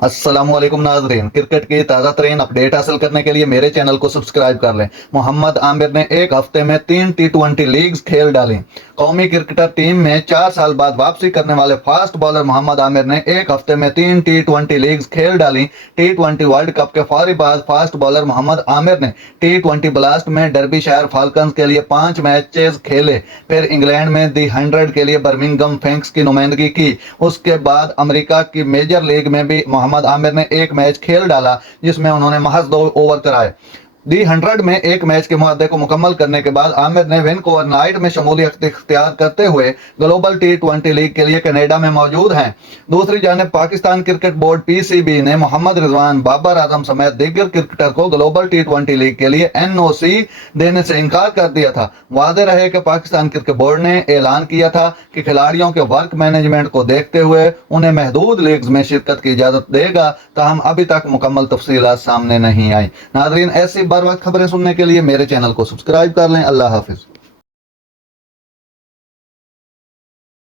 अस्सलाम वालेकुम नाजरीन, क्रिकेट की ताज़ा तरीन अपडेट हासिल करने के लिए मेरे चैनल को सब्सक्राइब कर लें। मोहम्मद आमिर ने एक हफ्ते में 3 T20 लीग्स खेल डाली। कौमी क्रिकेटर टीम में 4 साल बाद वापसी करने वाले फास्ट बॉलर मोहम्मद आमिर ने एक हफ्ते में 3 T20 लीग्स खेल डाली। T20 वर्ल्ड कप के फौरी बाद फास्ट बॉलर मोहम्मद आमिर ने T20 ब्लास्ट में डर्बीशायर फाल्कन्स के लिए 5 मैचेस खेले, फिर इंग्लैंड में दी 100 के लिए बर्मिंघम फेंक्स की नुमाइंदगी की। उसके बाद अमेरिका की मेजर लीग में भी मोहम्मद आमिर ने एक मैच खेल डाला, जिसमें उन्होंने महज 2 ओवर कराए। दी 100 में एक मैच के मुहद्दे को मुकम्मल करने के बाद आमिर ने विन ओवरनाइट में शमूलियत इख्तियार करते हुए ग्लोबल T20 लीग के लिए कनाडा में मौजूद हैं। दूसरी जानब पाकिस्तान क्रिकेट बोर्ड PCB ने मोहम्मद रिजवान, बाबर आजम समेत दीगर क्रिकेटर को ग्लोबल T20 लीग के लिए NOC देने से इनकार कर दिया था। वादे रहे कि पाकिस्तान क्रिकेट बोर्ड ने ऐलान किया था कि खिलाड़ियों के वर्क मैनेजमेंट को देखते हुए उन्हें महदूद लीग्स में शिरकत की इजाजत देगा, ताहम अभी तक मुकम्मल तफसीलात सामने नहीं आई। नाजरीन, ऐसी बर वक्त खबरें सुनने के लिए मेरे चैनल को सब्सक्राइब कर लें। अल्लाह हाफिज।